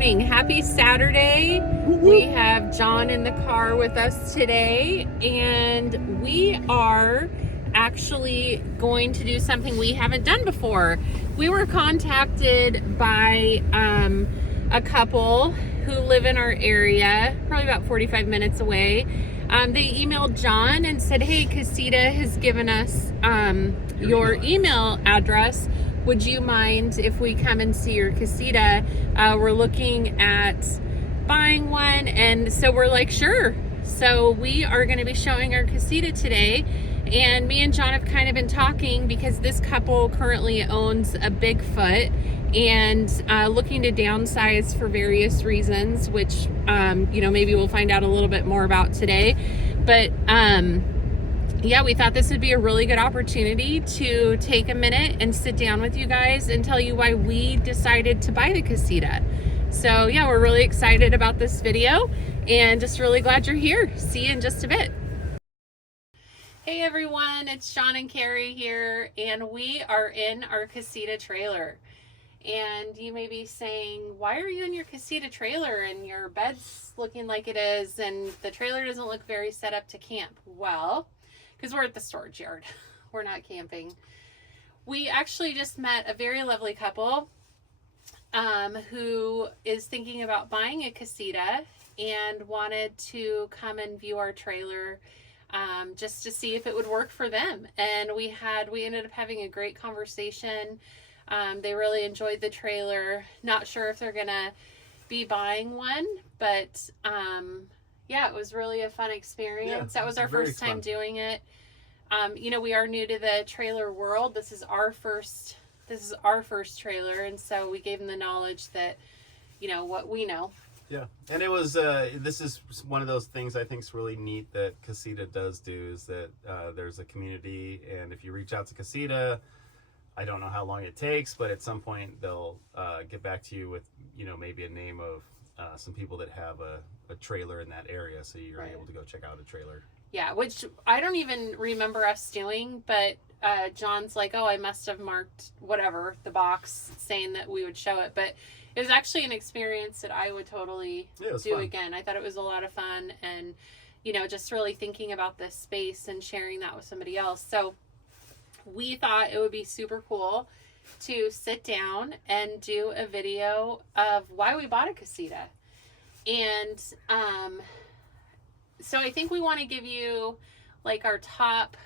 morning. Happy Saturday. We have John in the car with us today, and we are actually going to do something we haven't done before. We were contacted by a couple who live in our area, probably about 45 minutes away. They emailed John and said, hey, Casita has given us your email address. Would you mind if we come and see your casita? We're looking at buying one, and so we're like, sure. So we are going to be showing our casita today, and me and John have kind of been talking because this couple currently owns a Bigfoot and looking to downsize for various reasons, which maybe we'll find out a little bit more about today. But yeah, we thought this would be a really good opportunity to take a minute and sit down with you guys and tell you why we decided to buy the casita. So yeah, we're really excited about this video and just really glad you're here. See you in just a bit. Hey everyone, it's Sean and Carrie here, and we are in our casita trailer. And you may be saying, why are you in your casita trailer and your bed's looking like it is and the trailer doesn't look very set up to camp? Well, because we're at the storage yard. We're not camping. We actually just met a very lovely couple who is thinking about buying a casita and wanted to come and view our trailer just to see if it would work for them. And we ended up having a great conversation. They really enjoyed the trailer. Not sure if they're gonna be buying one, but yeah, it was really a fun experience. Yeah, that was our first time doing it. We are new to the trailer world. This is our first trailer, and so we gave them the knowledge that, what we know. Yeah, and it was this is one of those things I think is really neat that Casita does do, is that there's a community, and if you reach out to Casita, I don't know how long it takes, but at some point they'll get back to you with maybe a name of some people that have a trailer in that area, so you're able to go check out a trailer. Yeah, which I don't even remember us doing, but John's like, oh, I must have marked whatever, the box, saying that we would show it. But it was actually an experience that I would totally do again. I thought it was a lot of fun, and, just really thinking about this space and sharing that with somebody else. So we thought it would be super cool to sit down and do a video of why we bought a casita. And so I think we want to give you like our top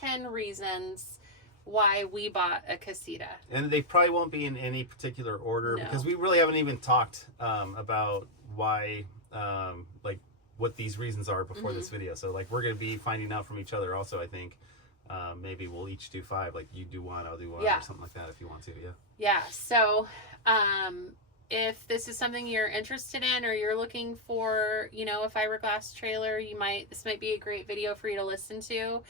10 reasons why we bought a casita. And they probably won't be in any particular order, because we really haven't even talked about why, what these reasons are before this video. So we're going to be finding out from each other also, I think. Maybe we'll each do 5, like you do 1, I'll do 1, or something like that if you want to. Yeah, so if this is something you're interested in, or you're looking for, a fiberglass trailer, this might be a great video for you to listen to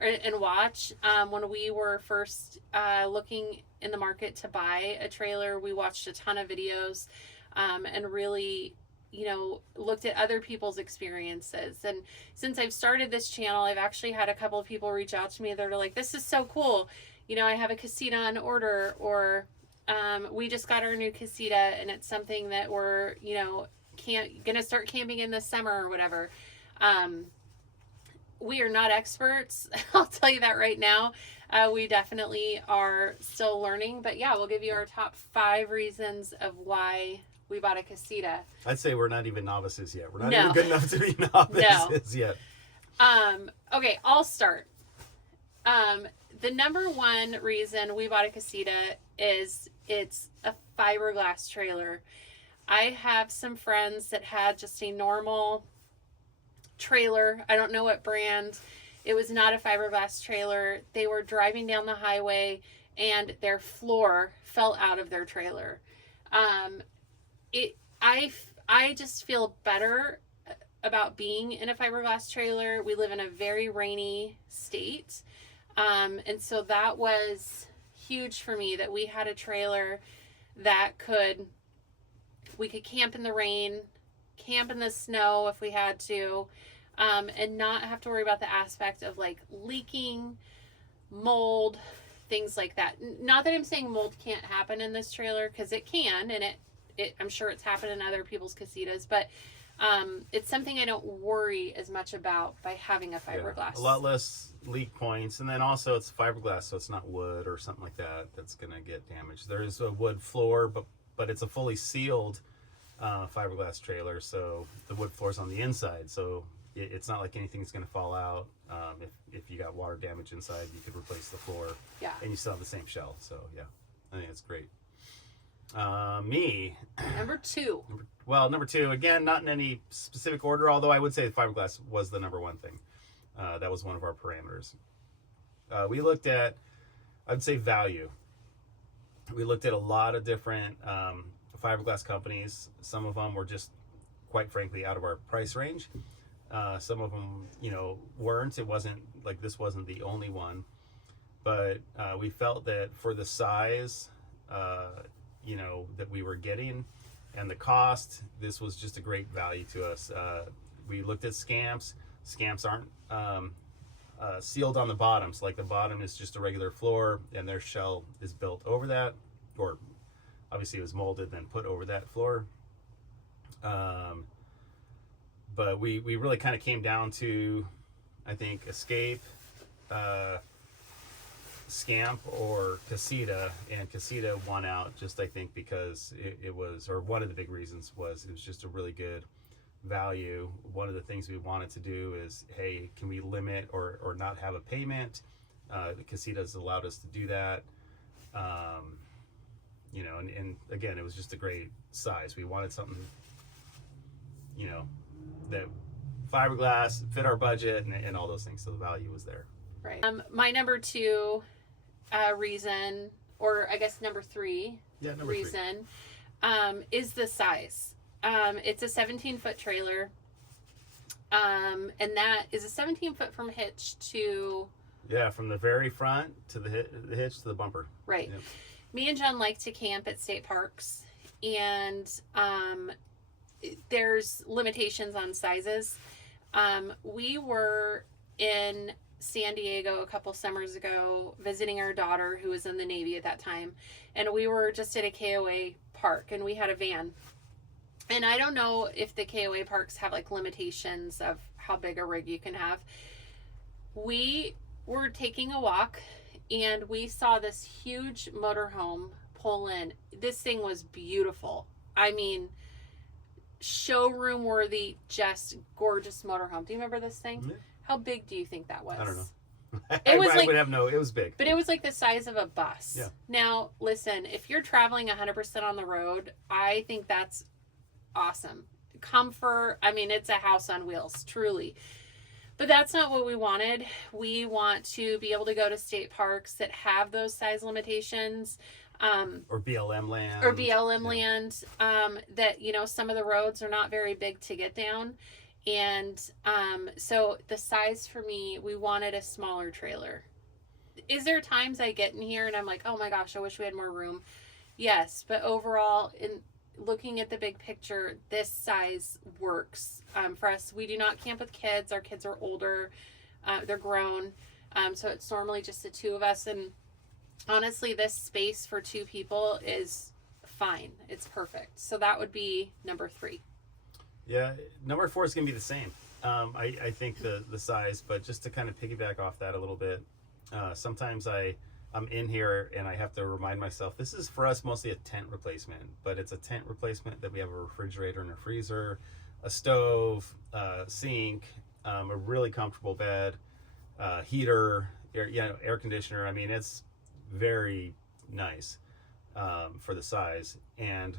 and watch. When we were first looking in the market to buy a trailer, we watched a ton of videos and really looked at other people's experiences. And since I've started this channel, I've actually had a couple of people reach out to me that are like, this is so cool. I have a casita on order, or we just got our new casita and it's something that we're, gonna start camping in this summer or whatever. We are not experts. I'll tell you that right now. We definitely are still learning, but yeah, we'll give you our top 5 reasons of why we bought a casita. I'd say we're not even novices yet. We're not even good enough to be novices yet. Okay, I'll start. The number 1 reason we bought a casita is it's a fiberglass trailer. I have some friends that had just a normal trailer. I don't know what brand. It was not a fiberglass trailer. They were driving down the highway and their floor fell out of their trailer. I just feel better about being in a fiberglass trailer. We live in a very rainy state. And so that was huge for me, that we had a trailer that we could camp in the rain, camp in the snow if we had to, and not have to worry about the aspect of leaking, mold, things like that. Not that I'm saying mold can't happen in this trailer, because it can, and I'm sure it's happened in other people's casitas, but it's something I don't worry as much about by having a fiberglass. A lot less leak points, and then also it's fiberglass, so it's not wood or something like that that's going to get damaged. There is a wood floor, but it's a fully sealed fiberglass trailer, so the wood floor's on the inside, so it's not like anything's going to fall out. If you got water damage inside, you could replace the floor, and you still have the same shell. So yeah, I think it's great. Me. Number two. Number two, again, not in any specific order, although I would say fiberglass was the number one thing. That was one of our parameters. We looked at, I'd say, value. We looked at a lot of different fiberglass companies. Some of them were just, quite frankly, out of our price range. Some of them, weren't. It wasn't like this wasn't the only one. But we felt that for the size, that we were getting and the cost, this was just a great value to us. We looked at scamps. Scamps aren't sealed on the bottom. So like the bottom is just a regular floor and their shell is built over that, or obviously it was molded then put over that floor. But we really kind of came down to, I think, Escape, Scamp, or Casita, and Casita won out just, I think, because it was, or one of the big reasons was it was just a really good value. One of the things we wanted to do is, hey, can we limit or not have a payment? Casita's allowed us to do that. And again, it was just a great size. We wanted something, that fiberglass fit our budget and all those things, so the value was there. Right. My number two reason, or I guess number three reason, is the size. It's a 17-foot trailer, and that is a 17-foot from hitch to... Yeah, from the very front to the hitch to the bumper. Right. Yep. Me and John like to camp at state parks, and there's limitations on sizes. We were in San Diego a couple summers ago visiting our daughter, who was in the Navy at that time, and we were just at a KOA park, and we had a van. And I don't know if the KOA parks have like limitations of how big a rig you can have. We were taking a walk and we saw this huge motorhome pull in. This thing was beautiful. I mean, showroom worthy, just gorgeous motorhome. Do you remember this thing? Mm-hmm. How big do you think that was? I don't know. It was it was big. But it was like the size of a bus. Yeah. Now, listen, if you're traveling 100% on the road, I think that's awesome. Comfort, I mean, it's a house on wheels, truly. But that's not what we wanted. We want to be able to go to state parks that have those size limitations. Or BLM land. That, some of the roads are not very big to get down. And so the size for me, we wanted a smaller trailer. Is there times I get in here and I'm like, oh my gosh, I wish we had more room? Yes, but overall, in looking at the big picture, this size works for us. We do not camp with kids. Our kids are older. They're grown. So it's normally just the two of us. And honestly, this space for two people is fine. It's perfect. So that would be number three. Yeah, number four is going to be the same. I think the size, but just to kind of piggyback off that a little bit, sometimes I'm in here and I have to remind myself, this is for us mostly a tent replacement, but it's a tent replacement that we have a refrigerator and a freezer, a stove, sink, a really comfortable bed, heater, air conditioner. I mean, it's very nice for the size. And,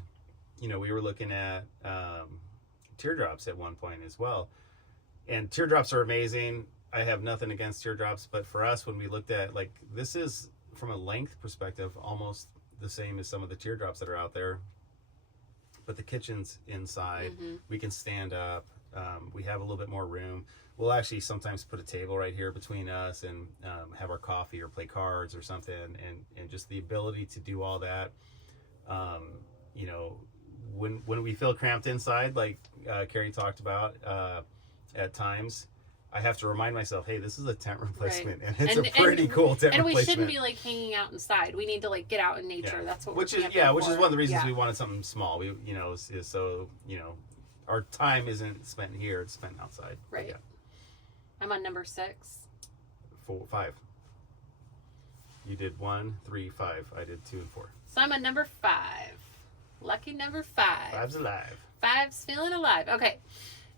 we were looking at teardrops at one point as well. And teardrops are amazing. I have nothing against teardrops, but for us, when we looked at, this is, from a length perspective, almost the same as some of the teardrops that are out there. But the kitchen's inside. Mm-hmm. We can stand up. We have a little bit more room. We'll actually sometimes put a table right here between us and have our coffee or play cards or something. And just the ability to do all that, when we feel cramped inside, like Carrie talked about, at times, I have to remind myself, hey, this is a tent replacement, Right. and it's a pretty cool tent and replacement. we shouldn't be like hanging out inside. We need to like get out in nature. Yeah. That's what which we're is camping which is for. one of the reasons we wanted something small. We is so our time isn't spent here; it's spent outside. Right. Yeah. I'm on number 6. 4, 5. You did 1, 3, 5. I did 2 and 4. So I'm on number 5. Lucky number 5. 5's alive. 5's feeling alive. Okay.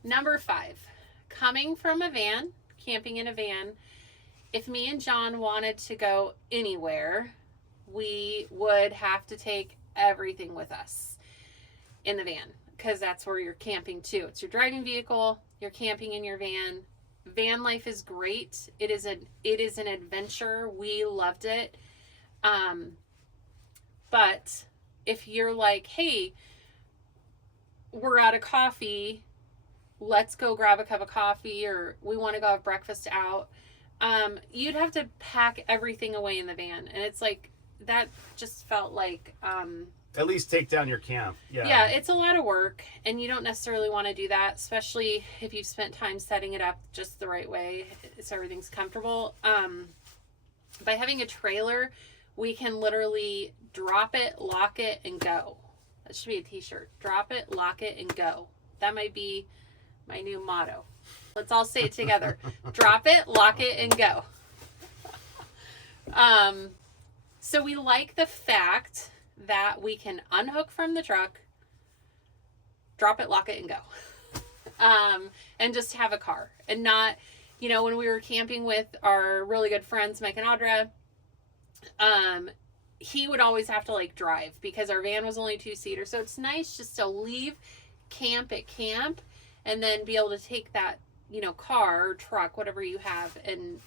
Number 5. Coming from a van, camping in a van. If me and John wanted to go anywhere, we would have to take everything with us in the van, because that's where you're camping too. It's your driving vehicle. You're camping in your van. Van life is great. It is an adventure. We loved it. But if you're like, hey, we're out of coffee, let's go grab a cup of coffee, or we want to go have breakfast out, you'd have to pack everything away in the van. And it's like, that just felt like at least take down your camp. yeah, it's a lot of work, and you don't necessarily want to do that, especially if you've spent time setting it up just the right way so everything's comfortable. By having a trailer, we can literally drop it, lock it, and go. That should be a t-shirt. Drop it, lock it, and go. That might be my new motto. Let's all say it together. Drop it, lock it, and go. So we like the fact that we can unhook from the truck, drop it, lock it, and go. And just have a car. And not, when we were camping with our really good friends, Mike and Audra, he would always have to like drive because our van was only 2-seater. So it's nice just to leave camp at camp and then be able to take that, car or truck, whatever you have, and,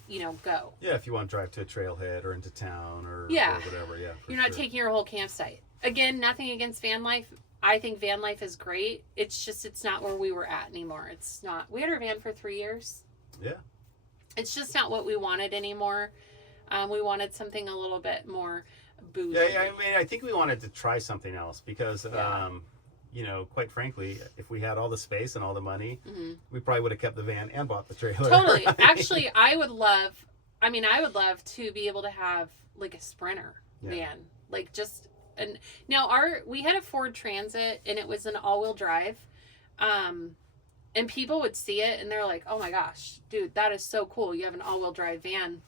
go. Yeah, if you want to drive to a trailhead or into town or whatever, yeah. You're not taking your whole campsite. Again, nothing against van life. I think van life is great. It's just, it's not where we were at anymore. It's not. We had our van for 3 years. Yeah. It's just not what we wanted anymore. We wanted something a little bit more bougie. Yeah, I mean, I think we wanted to try something else because, quite frankly, if we had all the space and all the money, we probably would have kept the van and bought the trailer. Totally. Right? Actually, I would love to be able to have like a Sprinter van, like just. And now we had a Ford Transit, and it was an all-wheel drive, and people would see it and they're like, "Oh my gosh, dude, that is so cool! You have an all-wheel drive van,"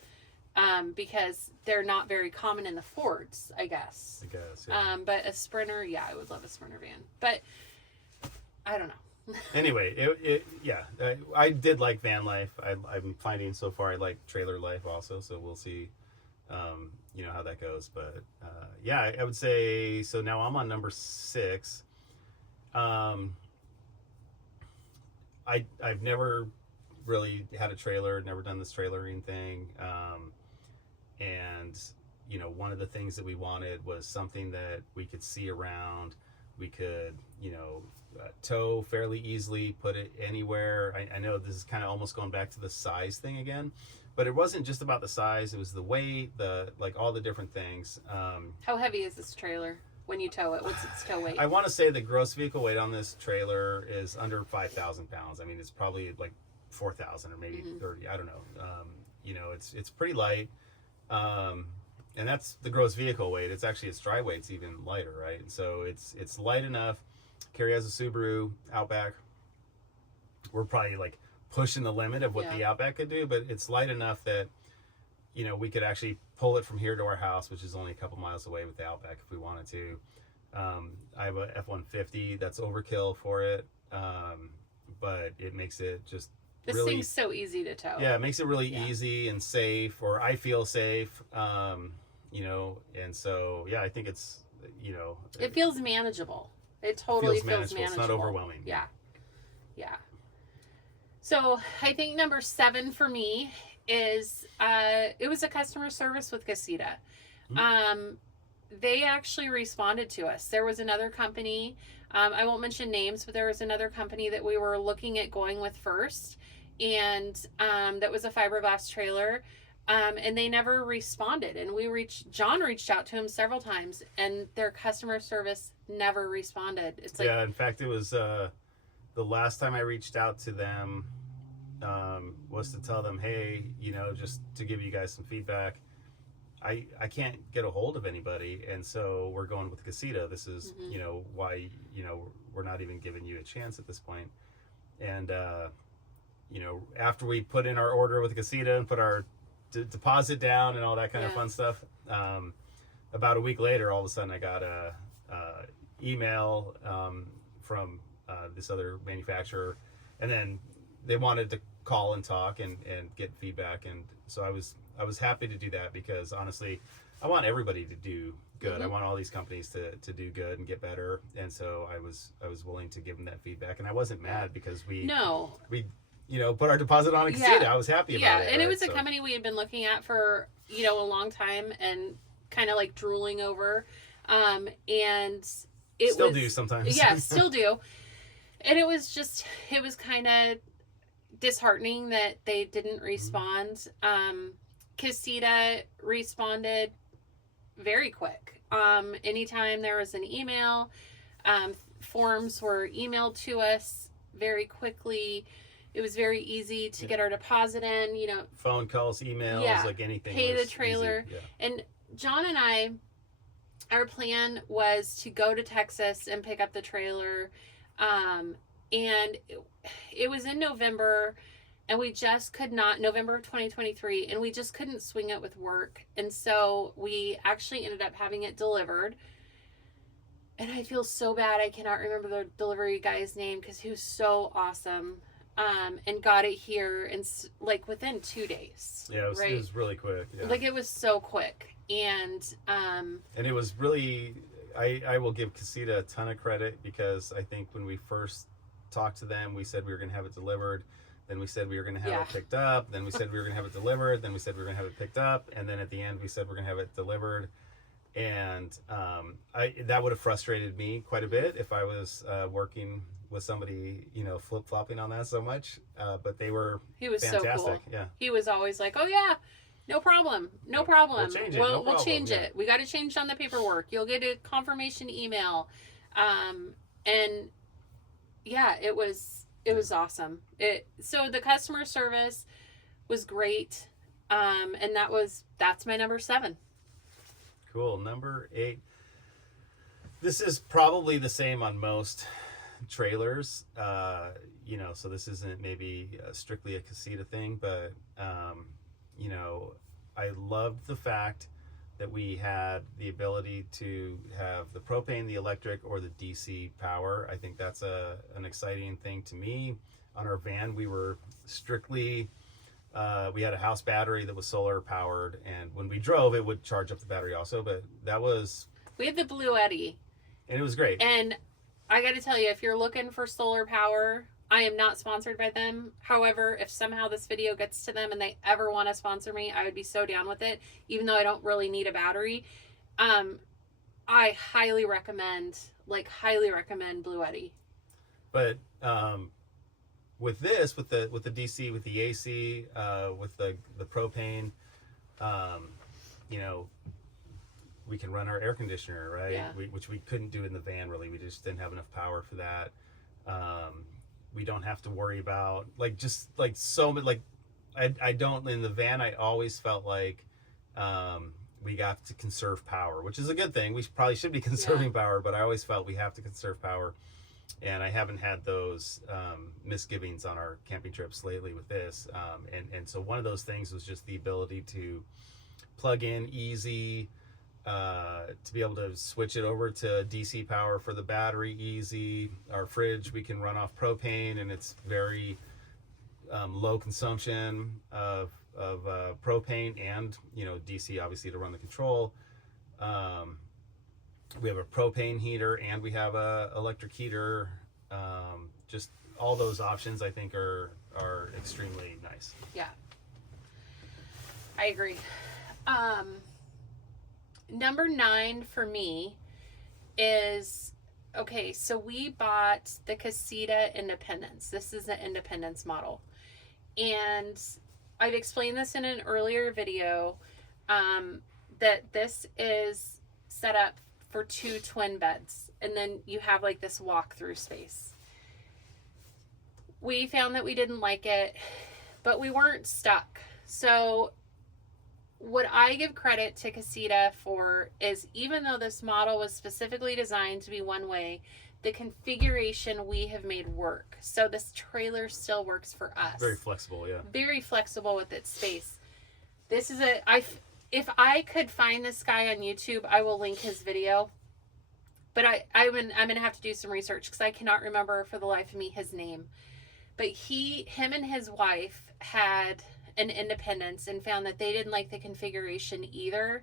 because they're not very common in the Fords, I guess. Yeah. But a Sprinter, yeah, I would love a Sprinter van, but I don't know. Anyway, I did like van life. I'm finding so far I like trailer life also, so we'll see. How that goes, but I would say so. Now I'm on number 6. I've never really had a trailer, never done this trailering thing, and one of the things that we wanted was something that we could see around. We could tow fairly easily, put it anywhere. I know this is kind of almost going back to the size thing again. But it wasn't just about the size; it was the weight, all the different things. How heavy is this trailer when you tow it? What's its tow weight? I want to say the gross vehicle weight on this trailer is under 5,000 pounds. I mean, it's probably like 4,000 or maybe 30. I don't know. It's pretty light, and that's the gross vehicle weight. It's actually its dry weight's even lighter, right? And so it's light enough. Carrie has a Subaru Outback. We're probably like pushing the limit of what the Outback could do, but it's light enough that we could actually pull it from here to our house, which is only a couple miles away with the Outback if we wanted to. I have a F-150 that's overkill for it, but it makes it just this really, thing's so easy to tow. Yeah, it makes it really easy and safe, or I feel safe, and so I think it's it feels manageable. It totally feels manageable. It's not overwhelming. Yeah. So I think number 7 for me is it was a customer service with Casita. They actually responded to us. There was another company, I won't mention names, but there was another company that we were looking at going with first, and that was a fiberglass trailer, and they never responded. And John reached out to him several times, and their customer service never responded. It's like, in fact, it was the last time I reached out to them, was to tell them, hey, just to give you guys some feedback. I can't get a hold of anybody, and so we're going with Casita. This is, why, we're not even giving you a chance at this point. And, after we put in our order with Casita and put our deposit down and all that kind of fun stuff, about a week later, all of a sudden I got a email from this other manufacturer, and then they wanted to call and talk and get feedback, and so I was happy to do that, because honestly, I want everybody to do good. I want all these companies to do good and get better, and so I was willing to give them that feedback, and I wasn't mad because we put our deposit on a Casita. I was happy about it. Yeah, and it was a company we had been looking at for a long time and kind of like drooling over, and it still do sometimes. Yeah, still do, and it was kind of disheartening that they didn't respond. Casita responded very quick. Anytime there was an email, forms were emailed to us very quickly. It was very easy to get our deposit in, phone calls, emails, like anything. Pay the trailer. And John and I, our plan was to go to Texas and pick up the trailer. And it was in November, and we just could not, November of 2023, and we just couldn't swing it with work. And so we actually ended up having it delivered. And I feel so bad I cannot remember the delivery guy's name, because he was so awesome. And got it here in like within 2 days. Yeah, it was really quick. Yeah. Like it was so quick. And it was really, I will give Casita a ton of credit, because I think when we first talked to them, we said we were going to have it delivered. Then we said we were going to have it picked up. Then we said we were going to have it delivered. Then we said we were going to have it picked up. And then at the end, we said we're going to have it delivered. And that would have frustrated me quite a bit if I was working with somebody, flip-flopping on that so much. But they were fantastic. So cool. Yeah. He was always like, oh yeah, no problem. We'll change it. We'll change it. We got to change on the paperwork. You'll get a confirmation email. And yeah, it was awesome. So the customer service was great. And that's my number 7. Cool. Number 8. This is probably the same on most trailers, so this isn't maybe strictly a Casita thing, but I loved the fact that we had the ability to have the propane, the electric, or the DC power. I think that's an exciting thing to me. On our van, we were strictly we had a house battery that was solar powered, and when we drove, it would charge up the battery also, but we had the Blue Eddy, and it was great. And I got to tell you, if you're looking for solar power, I am not sponsored by them. However, if somehow this video gets to them and they ever want to sponsor me, I would be so down with it, even though I don't really need a battery. I highly recommend Blue Eddy. But with this, with the DC, with the AC, with the propane, we can run our air conditioner, right? Yeah. Which we couldn't do in the van, really. We just didn't have enough power for that. We don't have to worry about I don't, in the van, I always felt like we got to conserve power, which is a good thing. We probably should be conserving power, but I always felt we have to conserve power. And I haven't had those misgivings on our camping trips lately with this. And so one of those things was just the ability to plug in easy, to be able to switch it over to DC power for the battery easy. Our fridge, we can run off propane, and it's very low consumption of propane and DC obviously to run the control. We have a propane heater and we have a electric heater. Just all those options I think are extremely nice. Yeah, I agree. Number 9 for me is, okay, so we bought the Casita Independence. This is an Independence model. And I've explained this in an earlier video, that this is set up for 2 twin beds. And then you have like this walk-through space. We found that we didn't like it. but we weren't stuck. So what I give credit to Casita for is, even though this model was specifically designed to be one way, the configuration we have made work. So this trailer still works for us. Very flexible, yeah. Very flexible with its space. This is if I could find this guy on YouTube, I will link his video. But I'm gonna have to do some research because I cannot remember for the life of me his name. But him and his wife had an Independence and found that they didn't like the configuration either.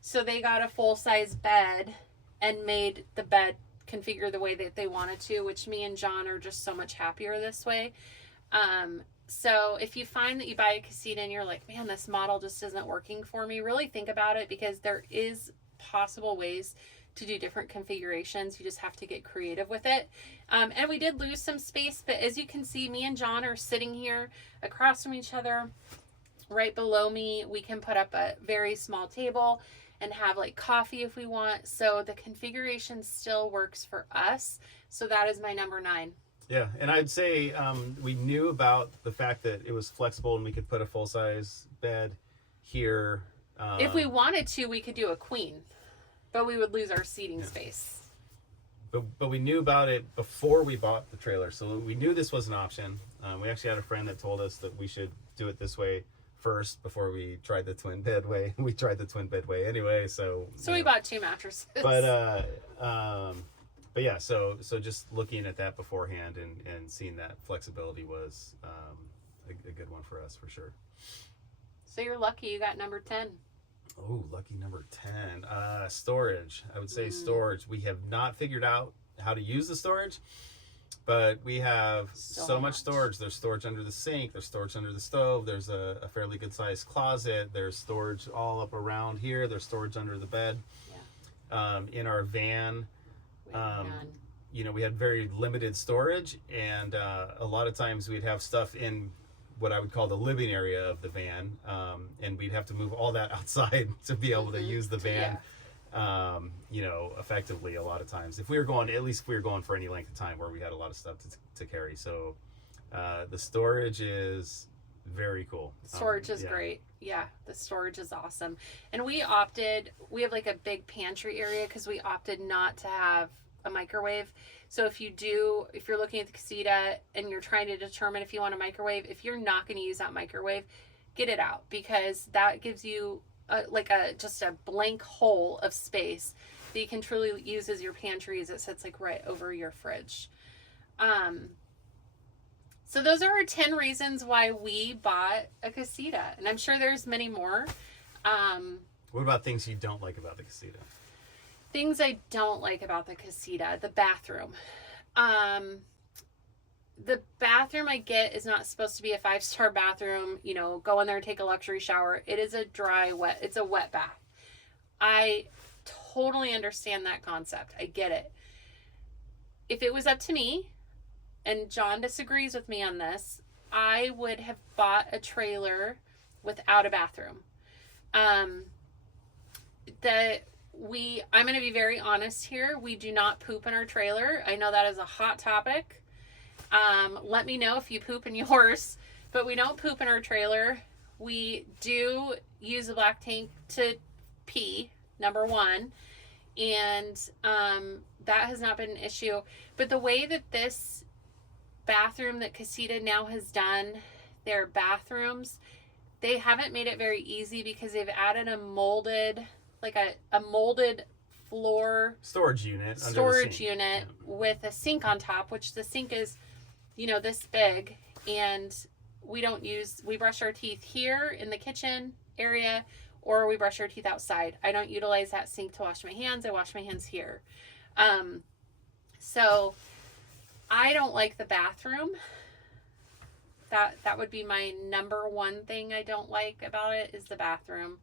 So they got a full-size bed and made the bed configure the way that they wanted to, which me and John are just so much happier this way. So if you find that you buy a Casita and you're like, man, this model just isn't working for me, really think about it, because there is possible ways to do different configurations. You just have to get creative with it. And we did lose some space, but as you can see, me and John are sitting here across from each other. Right below me, we can put up a very small table and have like coffee if we want. So the configuration still works for us. So that is my number 9. Yeah, and I'd say we knew about the fact that it was flexible and we could put a full-size bed here. If we wanted to, we could do a queen, but we would lose our seating space. But we knew about it before we bought the trailer, so we knew this was an option. We actually had a friend that told us that we should do it this way first before we tried the twin bed way. We tried the twin bed way anyway, so we bought 2 mattresses. But yeah, so just looking at that beforehand and seeing that flexibility was a good one for us for sure. So you're lucky you got number 10. Oh, lucky number 10. Storage. I would say storage. We have not figured out how to use the storage, but we have so much storage. There's storage under the sink. There's storage under the stove. There's a fairly good sized closet. There's storage all up around here. There's storage under the bed. Yeah. In our van, you know, we had very limited storage, and a lot of times we'd have stuff in what I would call the living area of the van, and we'd have to move all that outside to be able to use the van, you know, effectively a lot of times. If we were going, at least if we were going for any length of time where we had a lot of stuff to carry. So the storage is very cool. Storage is great. Yeah, the storage is awesome. And we have like a big pantry area because we opted not to have a microwave. So if you're looking at the Casita and you're trying to determine if you want a microwave, if you're not going to use that microwave, get it out, because that gives you just a blank hole of space that you can truly use as your pantry, as it sits like right over your fridge. So those are our 10 reasons why we bought a Casita, and I'm sure there's many more. What about things you don't like about the Casita? Things I don't like about the Casita: the bathroom. The bathroom I get is not supposed to be a 5-star bathroom, you know, go in there and take a luxury shower. It is it's a wet bath. I totally understand that concept. I get it. If it was up to me, and John disagrees with me on this, I would have bought a trailer without a bathroom. I'm going to be very honest here. We do not poop in our trailer. I know that is a hot topic. Let me know if you poop in yours, but we don't poop in our trailer. We do use a black tank to pee, number 1. And that has not been an issue. But the way that this bathroom that Casita now has done their bathrooms, they haven't made it very easy, because they've added a molded floor storage unit with a sink on top, which the sink is, you know, this big, and we brush our teeth here in the kitchen area, or we brush our teeth outside. I don't utilize that sink to wash my hands. I wash my hands here. So I don't like the bathroom. That would be my number 1 thing I don't like about it, is the bathroom.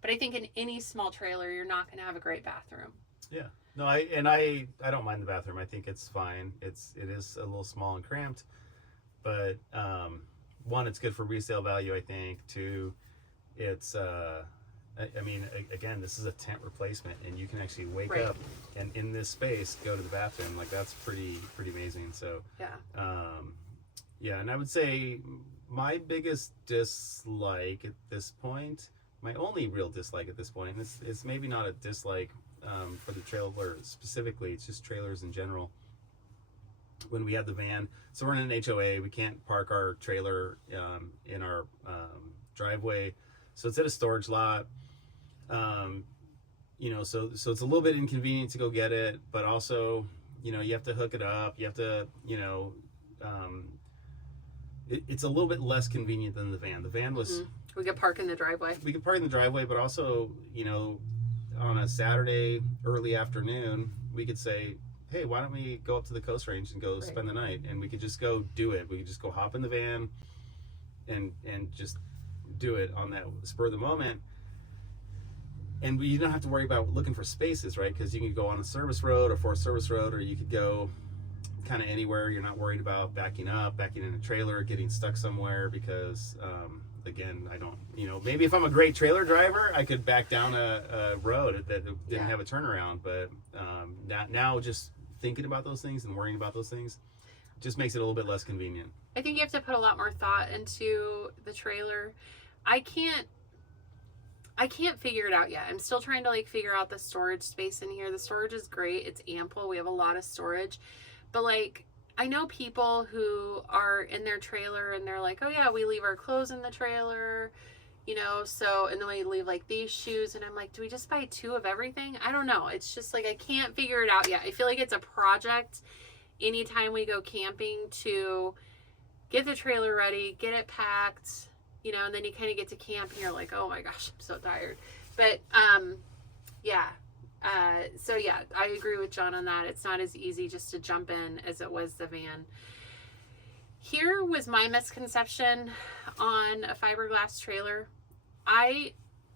But I think in any small trailer, you're not going to have a great bathroom. Yeah. No, I don't mind the bathroom. I think it's fine. It is a little small and cramped, but 1, it's good for resale value, I think. 2, it's I mean, again, this is a tent replacement, and you can actually wake up and in this space go to the bathroom. Like, that's pretty amazing. So Yeah, and I would say my biggest dislike at this point, my only real dislike at this point, and it's maybe not a dislike for the trailer specifically, it's just trailers in general. When we had the van, so we're in an HOA, we can't park our trailer in our driveway, so it's at a storage lot. So it's a little bit inconvenient to go get it, but also, you have to hook it up. You have to, it's a little bit less convenient than the van. The van was, we could park in the driveway. We could park in the driveway, but also, on a Saturday early afternoon, we could say, hey, why don't we go up to the Coast Range and go spend the night? And we could just go do it. We could just go hop in the van and just do it on that spur of the moment. And you don't have to worry about looking for spaces, right? Because you can go on a service road, a forest service road, or you could go kind of anywhere. You're not worried about backing in a trailer, getting stuck somewhere because, again, I don't, maybe if I'm a great trailer driver, I could back down a road that didn't have a turnaround. But now just thinking about those things and worrying about those things just makes it a little bit less convenient. I think you have to put a lot more thought into the trailer. I can't figure it out yet. I'm still trying to figure out the storage space in here. The storage is great. It's ample. We have a lot of storage. But I know people who are in their trailer and they're like, oh yeah, we leave our clothes in the trailer, and then we leave these shoes. And I'm like, do we just buy 2 of everything? I don't know. It's just I can't figure it out yet. I feel like it's a project anytime we go camping to get the trailer ready, get it packed, and then you kind of get to camp and you're like, oh my gosh, I'm so tired. But, so yeah, I agree with John on that. It's not as easy just to jump in as it was the van. Here was my misconception on a fiberglass trailer.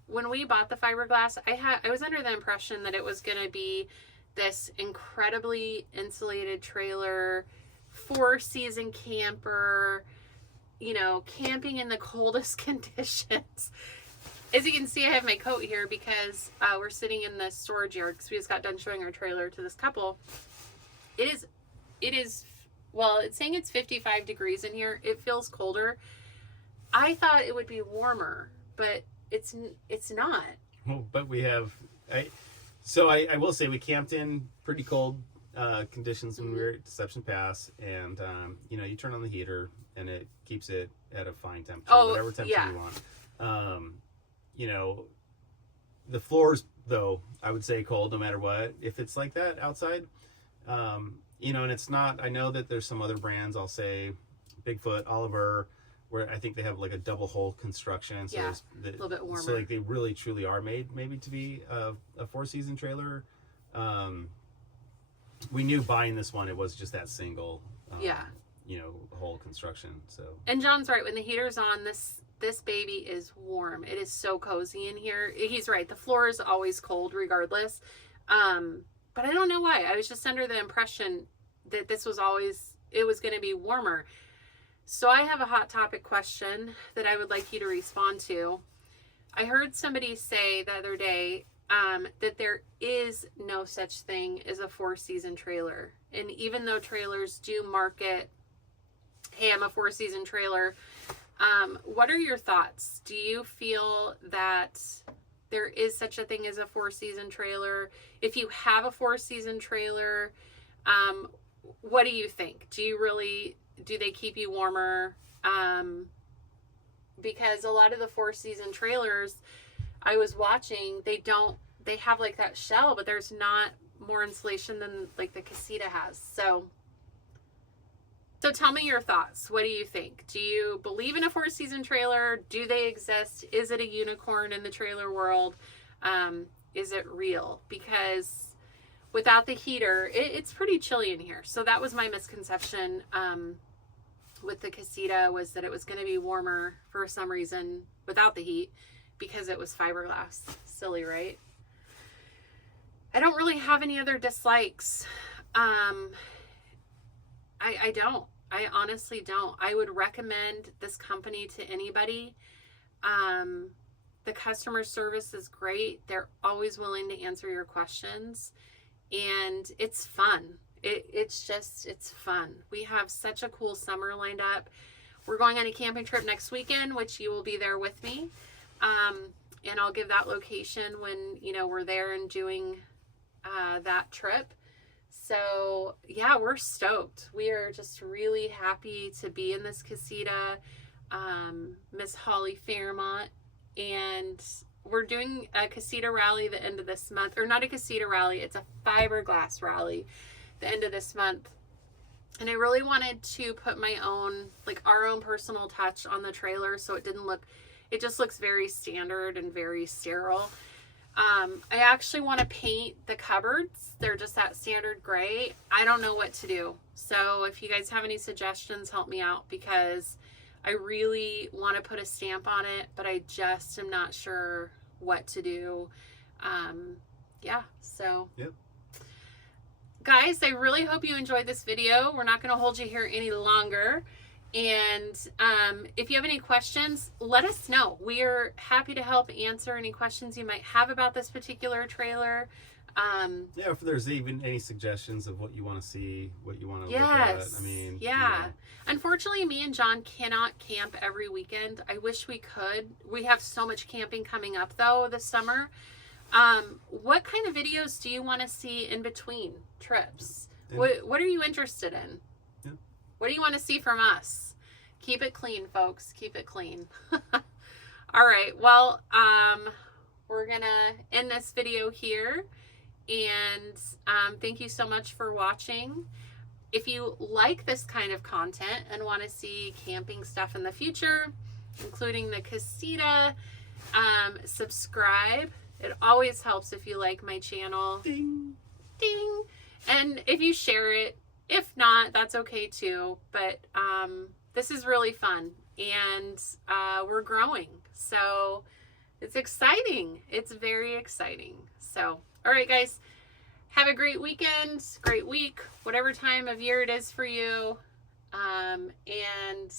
When we bought the fiberglass, I was under the impression that it was going to be this incredibly insulated trailer, 4-season camper, camping in the coldest conditions. As you can see, I have my coat here because we're sitting in the storage yard because we just got done showing our trailer to this couple. It is, well, it's saying it's 55 degrees in here. It feels colder. I thought it would be warmer, but it's not. Well, but we have, I will say we camped in pretty cold conditions when we were at Deception Pass, and you turn on the heater and it keeps it at a fine temperature, whatever temperature you want. The floors, though, I would say cold no matter what. If it's like that outside, and it's not. I know that there's some other brands. I'll say Bigfoot, Oliver, where I think they have a double hull construction, so a little bit warmer. So they really truly are made maybe to be a 4-season trailer. We knew buying this one, it was just that single. Whole construction. So. And John's right. When the heater's on, this baby is warm. It is so cozy in here. He's right. The floor is always cold regardless. But I don't know why. I was just under the impression that it was going to be warmer. So I have a hot topic question that I would like you to respond to. I heard somebody say the other day that there is no such thing as a 4-season trailer. And even though trailers do market, hey, I'm a 4-season trailer, what are your thoughts? Do you feel that there is such a thing as a 4-season trailer? If you have a 4-season trailer, what do you think? Do they keep you warmer? Because a lot of the 4-season trailers I was watching, they have that shell, but there's not more insulation than the Casita has. So tell me your thoughts. What do you think? Do you believe in a 4-season trailer? Do they exist? Is it a unicorn in the trailer world? Is it real? Because without the heater, it's pretty chilly in here. So that was my misconception with the Casita, was that it was going to be warmer for some reason without the heat because it was fiberglass. Silly, right? I don't really have any other dislikes. I don't. I honestly don't. I would recommend this company to anybody. The customer service is great. They're always willing to answer your questions. And it's fun. It's fun. We have such a cool summer lined up. We're going on a camping trip next weekend, which you will be there with me. And I'll give that location when, you know, we're there and doing that trip. So yeah, we're stoked. We are just really happy to be in this Casita, Miss Holly Fairmont, and we're doing a Casita rally the end of this month, or not a Casita rally, it's a fiberglass rally the end of this month. And I really wanted to put my own, like our own personal touch on the trailer, so it didn't look, it just looks very standard and very sterile. I actually want to paint the cupboards. They're just that standard gray. I don't know what to do. So if you guys have any suggestions, help me out, because I really want to put a stamp on it, but I just am not sure what to do. Yeah, so. Yep. Guys, I really hope you enjoyed this video. We're not going to hold you here any longer. And if you have any questions, let us know. We are happy to help answer any questions you might have about this particular trailer. Yeah, if there's even any suggestions of what you want to see, what you want to yes, look at. I mean, yeah. you know. Unfortunately, me and John cannot camp every weekend. I wish we could. We have so much camping coming up, though, this summer. What kind of videos do you want to see in between trips? Yeah. What are you interested in? Yeah. What do you want to see from us? Keep it clean, folks. Keep it clean. All right. Well, we're going to end this video here. And thank you so much for watching. If you like this kind of content and want to see camping stuff in the future, including the Casita, subscribe. It always helps if you like my channel. Ding. Ding. And if you share it, if not, that's okay too. But this is really fun, and we're growing. So it's exciting. It's very exciting. So, all right, guys, have a great weekend, great week, whatever time of year it is for you. And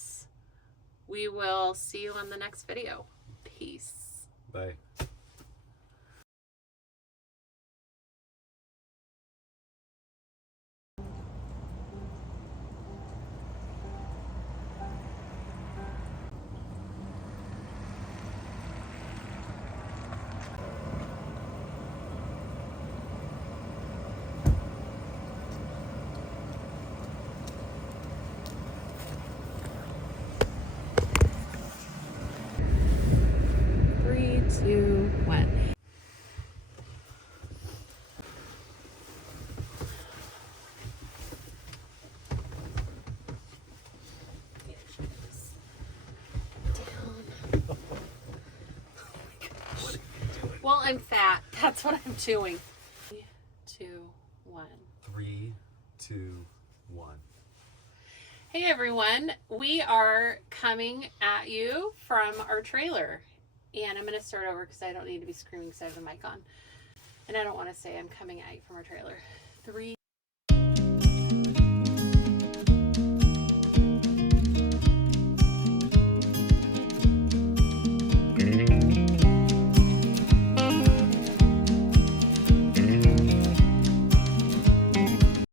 we will see you on the next video. Peace. Bye. Three, two, one. Well, I'm fat. That's what I'm doing. 3, 2, 1. 3, 2, 1. Hey everyone, we are coming at you from our trailer. And I'm going to start over because I don't need to be screaming because I have the mic on. And I don't want to say I'm coming at you from our trailer. 3,